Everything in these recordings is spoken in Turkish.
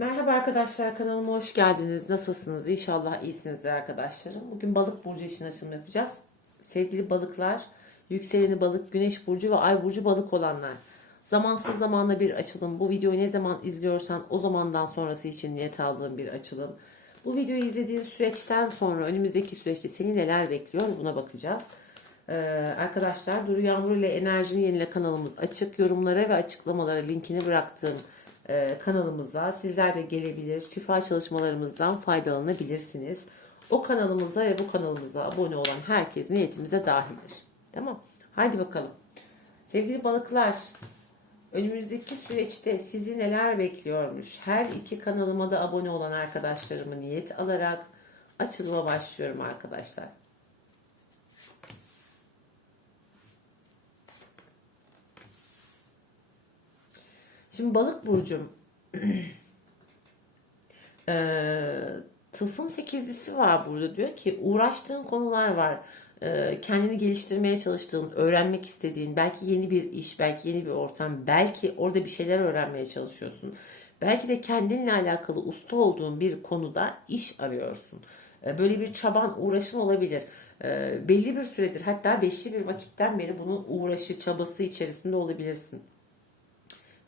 Merhaba arkadaşlar kanalıma hoş geldiniz. Nasılsınız? İnşallah iyisinizdir arkadaşlarım. Bugün balık burcu için açılım yapacağız. Sevgili balıklar, yükseleni balık, güneş burcu ve ay burcu balık olanlar. Zamansız zamanda bir açılım. Bu videoyu ne zaman izliyorsan o zamandan sonrası için niyet aldığım bir açılım. Bu videoyu izlediğin süreçten sonra önümüzdeki süreçte seni neler bekliyor buna bakacağız. Ee, arkadaşlar Duru Yağmur ile Enerjini Yenile kanalımız açık. Yorumlara ve açıklamalara linkini bıraktığım e, kanalımıza sizler de gelebilir. Şifa çalışmalarımızdan faydalanabilirsiniz. O kanalımıza ve bu kanalımıza abone olan herkes niyetimize dahildir. Tamam. Haydi bakalım. Sevgili balıklar, önümüzdeki süreçte sizi neler bekliyormuş? Her iki kanalıma da abone olan arkadaşlarımı niyet alarak açılıma başlıyorum arkadaşlar. Şimdi balık burcum Ee, tılsım sekizlisi var burada diyor ki uğraştığın konular var. Ee, kendini geliştirmeye çalıştığın, öğrenmek istediğin, belki yeni bir iş, belki yeni bir ortam, belki orada bir şeyler öğrenmeye çalışıyorsun. Belki de kendinle alakalı usta olduğun bir konuda iş arıyorsun. Ee, böyle bir çaban, uğraşın olabilir. Ee, belli bir süredir hatta beşli bir vakitten beri bunun uğraşı, çabası içerisinde olabilirsin.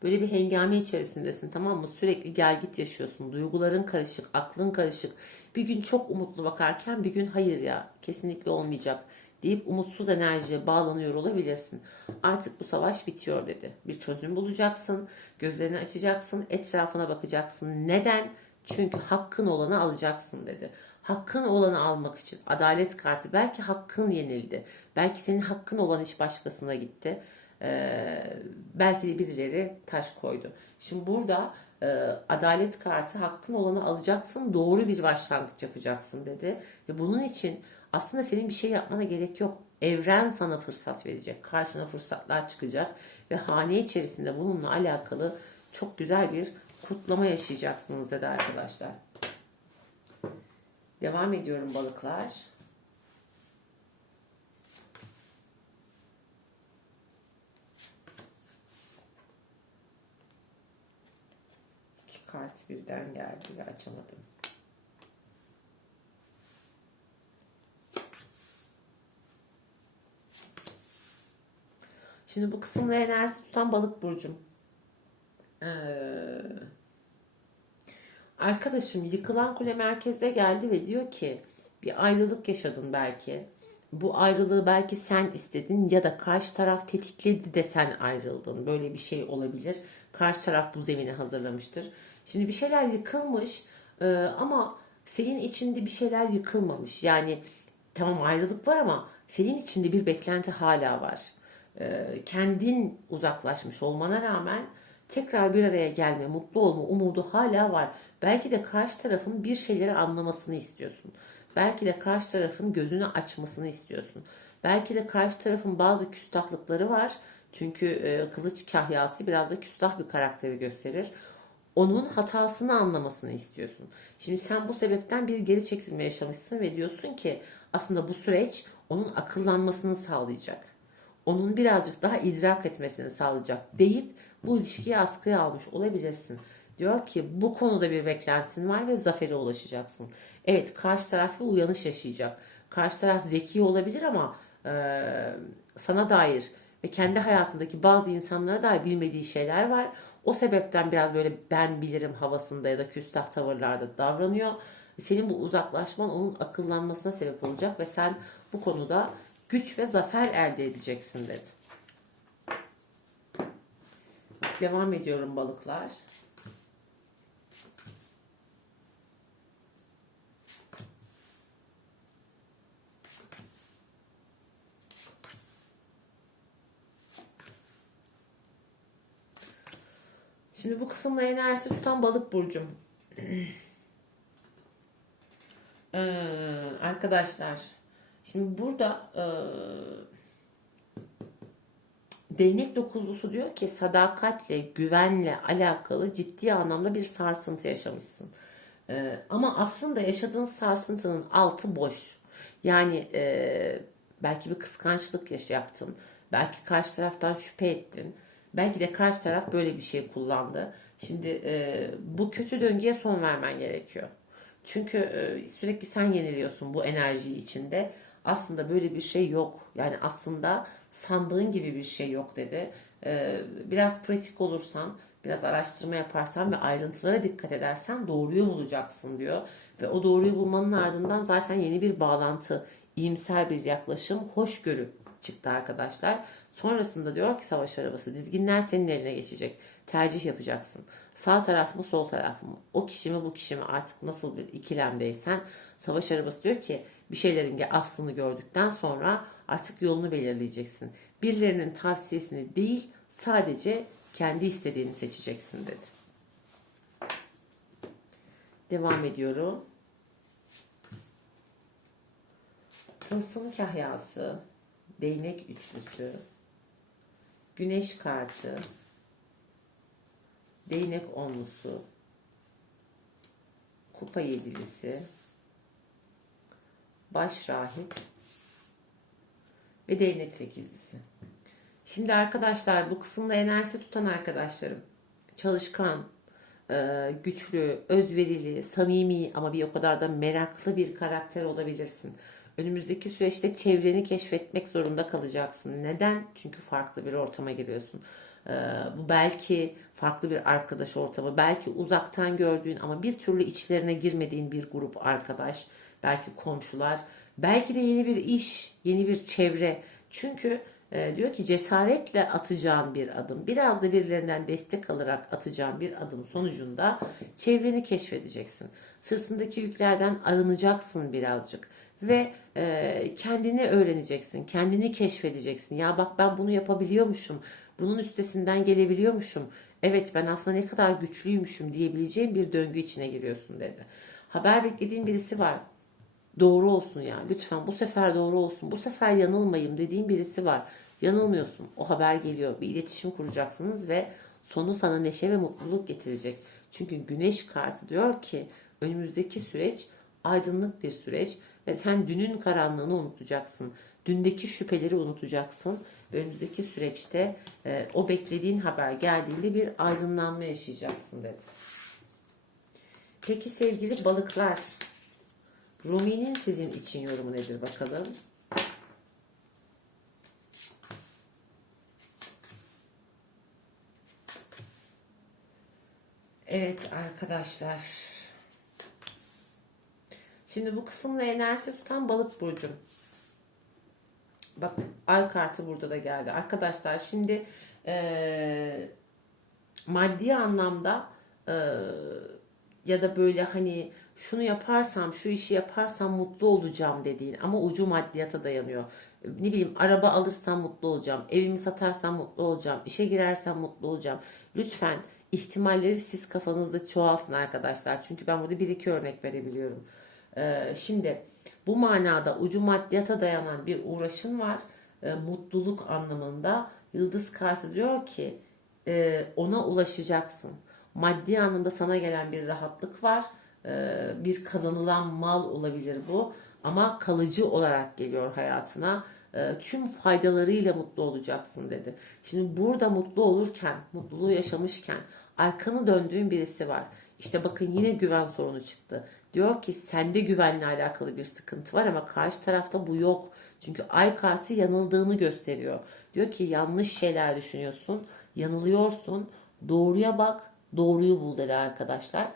Böyle bir hengame içerisindesin tamam mı? Sürekli gel git yaşıyorsun. Duyguların karışık, aklın karışık. Bir gün çok umutlu bakarken bir gün hayır ya kesinlikle olmayacak deyip umutsuz enerjiye bağlanıyor olabilirsin. Artık bu savaş bitiyor dedi. Bir çözüm bulacaksın, gözlerini açacaksın, etrafına bakacaksın. Neden? Çünkü hakkın olanı alacaksın dedi. Hakkın olanı almak için adalet kartı belki hakkın yenildi. Belki senin hakkın olan iş başkasına gitti. Ee, belki de birileri taş koydu. Şimdi burada e, adalet kartı hakkın olanı alacaksın, doğru bir başlangıç yapacaksın dedi. Ve bunun için aslında senin bir şey yapmana gerek yok. Evren sana fırsat verecek. Karşına fırsatlar çıkacak ve hane içerisinde bununla alakalı çok güzel bir kutlama yaşayacaksınız dedi arkadaşlar. Devam ediyorum balıklar. İki kart birden geldi ve açamadım. Şimdi bu kısımda enerjisi tutan balık burcum. Ee, arkadaşım yıkılan kule merkeze geldi ve diyor ki bir ayrılık yaşadın belki. Bu ayrılığı belki sen istedin ya da karşı taraf tetikledi de sen ayrıldın. Böyle bir şey olabilir. Karşı taraf bu zemini hazırlamıştır. Şimdi bir şeyler yıkılmış e, ama senin içinde bir şeyler yıkılmamış. Yani tamam ayrılık var ama senin içinde bir beklenti hala var. E, kendin uzaklaşmış olmana rağmen tekrar bir araya gelme, mutlu olma umudu hala var. Belki de karşı tarafın bir şeyleri anlamasını istiyorsun. Belki de karşı tarafın gözünü açmasını istiyorsun. Belki de karşı tarafın bazı küstahlıkları var. Çünkü e, kılıç kahyası biraz da küstah bir karakteri gösterir. Onun hatasını anlamasını istiyorsun. Şimdi sen bu sebepten bir geri çekilme yaşamışsın ve diyorsun ki aslında bu süreç onun akıllanmasını sağlayacak. Onun birazcık daha idrak etmesini sağlayacak deyip bu ilişkiyi askıya almış olabilirsin. Diyor ki bu konuda bir beklentin var ve zafere ulaşacaksın. Evet karşı taraf bir uyanış yaşayacak. Karşı taraf zeki olabilir ama e, sana dair ve kendi hayatındaki bazı insanlara dair bilmediği şeyler var. O sebepten biraz böyle ben bilirim havasında ya da küstah tavırlarda davranıyor. Senin bu uzaklaşman onun akıllanmasına sebep olacak ve sen bu konuda güç ve zafer elde edeceksin dedi. Devam ediyorum balıklar. Şimdi bu kısımda enerjisi tutan balık burcum. ee, arkadaşlar şimdi burada e, değnek dokuzlusu diyor ki sadakatle, güvenle alakalı ciddi anlamda bir sarsıntı yaşamışsın. Ee, ama aslında yaşadığın sarsıntının altı boş. Yani e, belki bir kıskançlık yaş yaptın. Belki karşı taraftan şüphe ettin. Belki de karşı taraf böyle bir şey kullandı. Şimdi e, bu kötü döngüye son vermen gerekiyor. Çünkü e, sürekli sen yeniliyorsun bu enerjiyi içinde. Aslında böyle bir şey yok. Yani aslında sandığın gibi bir şey yok dedi. E, biraz pratik olursan, biraz araştırma yaparsan ve ayrıntılara dikkat edersen doğruyu bulacaksın diyor. Ve o doğruyu bulmanın ardından zaten yeni bir bağlantı, iyimser bir yaklaşım, hoşgörü çıktı arkadaşlar. Sonrasında diyor ki savaş arabası dizginler senin eline geçecek. Tercih yapacaksın. Sağ taraf mı sol taraf mı? O kişi mi bu kişi mi artık nasıl bir ikilemdeysen savaş arabası diyor ki bir şeylerin aslını gördükten sonra artık yolunu belirleyeceksin. Birilerinin tavsiyesini değil sadece kendi istediğini seçeceksin dedi. Devam ediyorum. Tılsım kahyası, değnek üçlüsü, güneş kartı, değnek onlusu, kupa yedilisi, baş rahip ve değnek sekizlisi. Şimdi arkadaşlar bu kısımda enerji tutan arkadaşlarım çalışkan, e, güçlü, özverili, samimi ama bir o kadar da meraklı bir karakter olabilirsin. Önümüzdeki süreçte çevreni keşfetmek zorunda kalacaksın. Neden? Çünkü farklı bir ortama giriyorsun. Ee, bu belki farklı bir arkadaş ortamı, belki uzaktan gördüğün ama bir türlü içlerine girmediğin bir grup arkadaş, belki komşular, belki de yeni bir iş, yeni bir çevre. Çünkü e, diyor ki cesaretle atacağın bir adım, biraz da birilerinden destek alarak atacağın bir adım sonucunda çevreni keşfedeceksin. Sırtındaki yüklerden arınacaksın birazcık ve e, kendini öğreneceksin, kendini keşfedeceksin. Ya bak ben bunu yapabiliyormuşum, bunun üstesinden gelebiliyormuşum. Evet ben aslında ne kadar güçlüymüşüm diyebileceğim bir döngü içine giriyorsun dedi. Haber beklediğin birisi var. Doğru olsun ya lütfen bu sefer doğru olsun. Bu sefer yanılmayayım dediğin birisi var. Yanılmıyorsun. O haber geliyor. Bir iletişim kuracaksınız ve sonu sana neşe ve mutluluk getirecek. Çünkü güneş kartı diyor ki önümüzdeki süreç aydınlık bir süreç ve sen dünün karanlığını unutacaksın. Dündeki şüpheleri unutacaksın. Ve önümüzdeki süreçte e, o beklediğin haber geldiğinde bir aydınlanma yaşayacaksın dedi. Peki sevgili balıklar, Rumi'nin sizin için yorumu nedir bakalım? Evet arkadaşlar. Şimdi bu kısımda enerjisi tutan balık burcu. Bak ay kartı burada da geldi. Arkadaşlar şimdi e, maddi anlamda e, ya da böyle hani şunu yaparsam, şu işi yaparsam mutlu olacağım dediğin ama ucu maddiyata dayanıyor. Ne bileyim araba alırsam mutlu olacağım, evimi satarsam mutlu olacağım, işe girersem mutlu olacağım. Lütfen ihtimalleri siz kafanızda çoğaltın arkadaşlar. Çünkü ben burada bir iki örnek verebiliyorum. Ee, şimdi bu manada ucu maddiyata dayanan bir uğraşın var. Ee, mutluluk anlamında. Yıldız kartı diyor ki e, ona ulaşacaksın. Maddi anlamda sana gelen bir rahatlık var. Ee, bir kazanılan mal olabilir bu. Ama kalıcı olarak geliyor hayatına. Tüm faydalarıyla mutlu olacaksın dedi. Şimdi burada mutlu olurken, mutluluğu yaşamışken arkanı döndüğün birisi var. İşte bakın yine güven sorunu çıktı. Diyor ki sende güvenle alakalı bir sıkıntı var ama karşı tarafta bu yok. Çünkü ay kartı yanıldığını gösteriyor. Diyor ki yanlış şeyler düşünüyorsun, yanılıyorsun. Doğruya bak, doğruyu bul dedi arkadaşlar.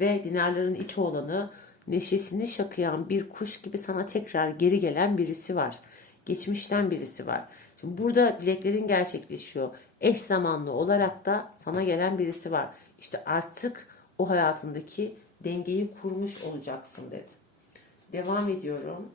Ve dinarların iç olanı neşesini şakıyan bir kuş gibi sana tekrar geri gelen birisi var. Geçmişten birisi var. Şimdi burada dileklerin gerçekleşiyor. Eş zamanlı olarak da sana gelen birisi var. İşte artık o hayatındaki dengeyi kurmuş olacaksın dedi. Devam ediyorum.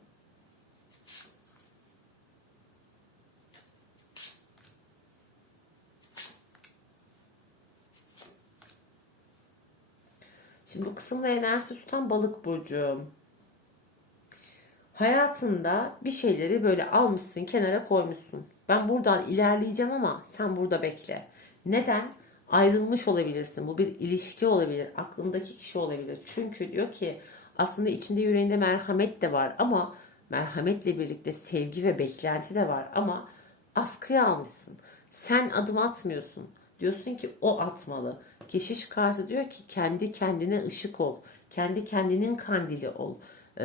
Şimdi bu kısımda enerji tutan balık burcu. Hayatında bir şeyleri böyle almışsın, kenara koymuşsun. Ben buradan ilerleyeceğim ama sen burada bekle. Neden? Ayrılmış olabilirsin. Bu bir ilişki olabilir. Aklındaki kişi olabilir. Çünkü diyor ki aslında içinde yüreğinde merhamet de var ama merhametle birlikte sevgi ve beklenti de var ama askıya almışsın. Sen adım atmıyorsun. Diyorsun ki o atmalı. Keşiş kartı diyor ki kendi kendine ışık ol. Kendi kendinin kandili ol. Ee,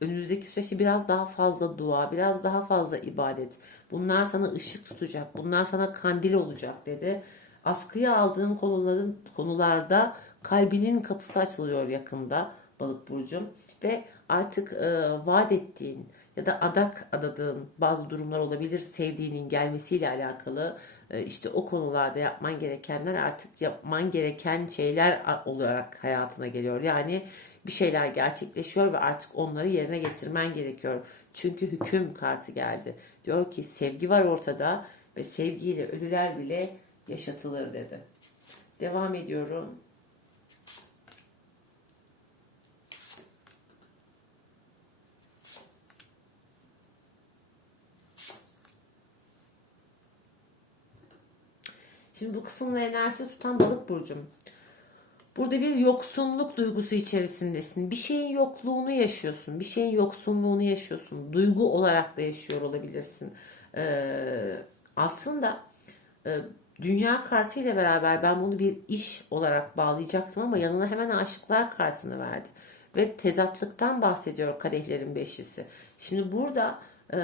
önümüzdeki süreçte biraz daha fazla dua, biraz daha fazla ibadet. Bunlar sana ışık tutacak. Bunlar sana kandil olacak dedi. Askıya aldığın konuların konularda kalbinin kapısı açılıyor yakında balık burcum ve artık e, vaat ettiğin ya da adak adadığın bazı durumlar olabilir sevdiğinin gelmesiyle alakalı e, işte o konularda yapman gerekenler artık yapman gereken şeyler olarak hayatına geliyor. Yani bir şeyler gerçekleşiyor ve artık onları yerine getirmen gerekiyor. Çünkü hüküm kartı geldi. Diyor ki sevgi var ortada ve sevgiyle ölüler bile yaşatılır dedi. Devam ediyorum. Şimdi bu kısımla enerjisi tutan balık burcum. Burada bir yoksunluk duygusu içerisindesin. Bir şeyin yokluğunu yaşıyorsun. Bir şeyin yoksunluğunu yaşıyorsun. Duygu olarak da yaşıyor olabilirsin. Ee, aslında e, dünya kartı ile beraber ben bunu bir iş olarak bağlayacaktım ama yanına hemen aşıklar kartını verdi. Ve tezatlıktan bahsediyor kadehlerin beşlisi. Şimdi burada e,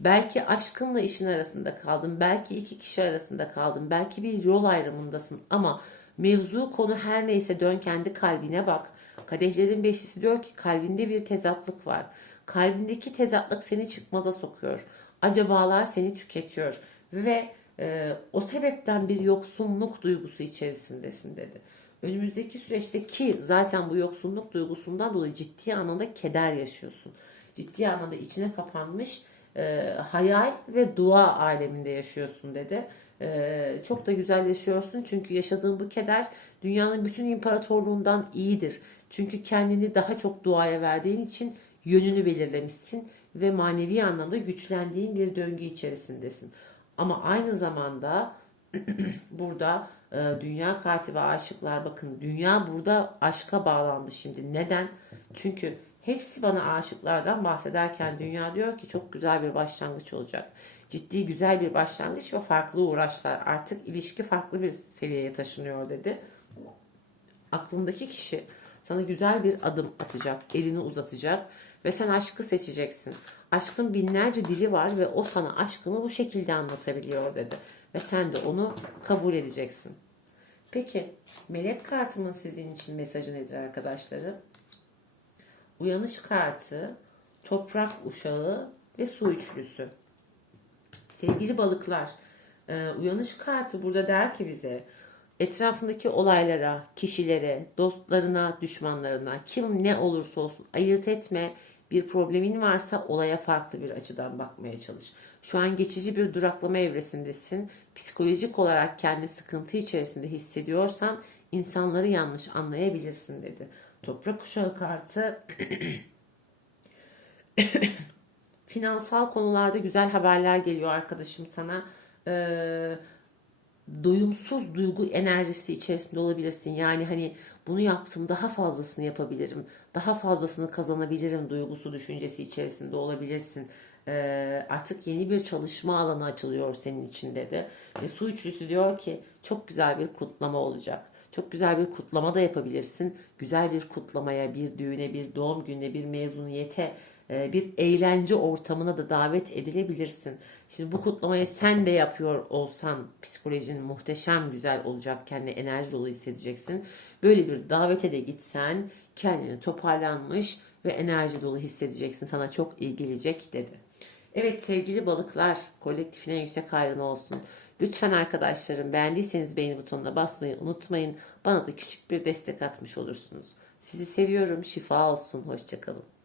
Belki aşkınla işin arasında kaldın, belki iki kişi arasında kaldın, belki bir yol ayrımındasın ama mevzu konu her neyse dön kendi kalbine bak. Kadehlerin beşlisi diyor ki kalbinde bir tezatlık var. Kalbindeki tezatlık seni çıkmaza sokuyor. Acabalar seni tüketiyor ve e, o sebepten bir yoksunluk duygusu içerisindesin dedi. Önümüzdeki süreçte ki zaten bu yoksunluk duygusundan dolayı ciddi anlamda keder yaşıyorsun. Ciddi anlamda içine kapanmış e, hayal ve dua aleminde yaşıyorsun dedi. E, çok da güzel yaşıyorsun çünkü yaşadığın bu keder dünyanın bütün imparatorluğundan iyidir. Çünkü kendini daha çok duaya verdiğin için yönünü belirlemişsin ve manevi anlamda güçlendiğin bir döngü içerisindesin. Ama aynı zamanda burada e, dünya kartı ve aşıklar bakın dünya burada aşka bağlandı şimdi. Neden? Çünkü hepsi bana aşıklardan bahsederken dünya diyor ki çok güzel bir başlangıç olacak. Ciddi güzel bir başlangıç ve farklı uğraşlar. Artık ilişki farklı bir seviyeye taşınıyor dedi. Aklındaki kişi sana güzel bir adım atacak, elini uzatacak ve sen aşkı seçeceksin. Aşkın binlerce dili var ve o sana aşkını bu şekilde anlatabiliyor dedi. Ve sen de onu kabul edeceksin. Peki melek kartımın sizin için mesajı nedir arkadaşlarım? Uyanış kartı, toprak uşağı ve su üçlüsü. Sevgili balıklar, e, uyanış kartı burada der ki bize etrafındaki olaylara, kişilere, dostlarına, düşmanlarına, kim ne olursa olsun ayırt etme. Bir problemin varsa olaya farklı bir açıdan bakmaya çalış. Şu an geçici bir duraklama evresindesin. Psikolojik olarak kendi sıkıntı içerisinde hissediyorsan insanları yanlış anlayabilirsin dedi. Toprak kuşağı kartı finansal konularda güzel haberler geliyor arkadaşım sana. Ee, doyumsuz duygu enerjisi içerisinde olabilirsin. Yani hani bunu yaptım daha fazlasını yapabilirim. Daha fazlasını kazanabilirim duygusu düşüncesi içerisinde olabilirsin. Ee, artık yeni bir çalışma alanı açılıyor senin içinde de. Ve su üçlüsü diyor ki çok güzel bir kutlama olacak. Çok güzel bir kutlama da yapabilirsin. Güzel bir kutlamaya, bir düğüne, bir doğum gününe, bir mezuniyete, bir eğlence ortamına da davet edilebilirsin. Şimdi bu kutlamayı sen de yapıyor olsan psikolojin muhteşem güzel olacak. Kendini enerji dolu hissedeceksin. Böyle bir davete de gitsen kendini toparlanmış ve enerji dolu hissedeceksin. Sana çok iyi gelecek dedi. Evet sevgili balıklar kolektifine yüksek hayrın olsun. Lütfen arkadaşlarım beğendiyseniz beğeni butonuna basmayı unutmayın. Bana da küçük bir destek atmış olursunuz. Sizi seviyorum. Şifa olsun. Hoşçakalın.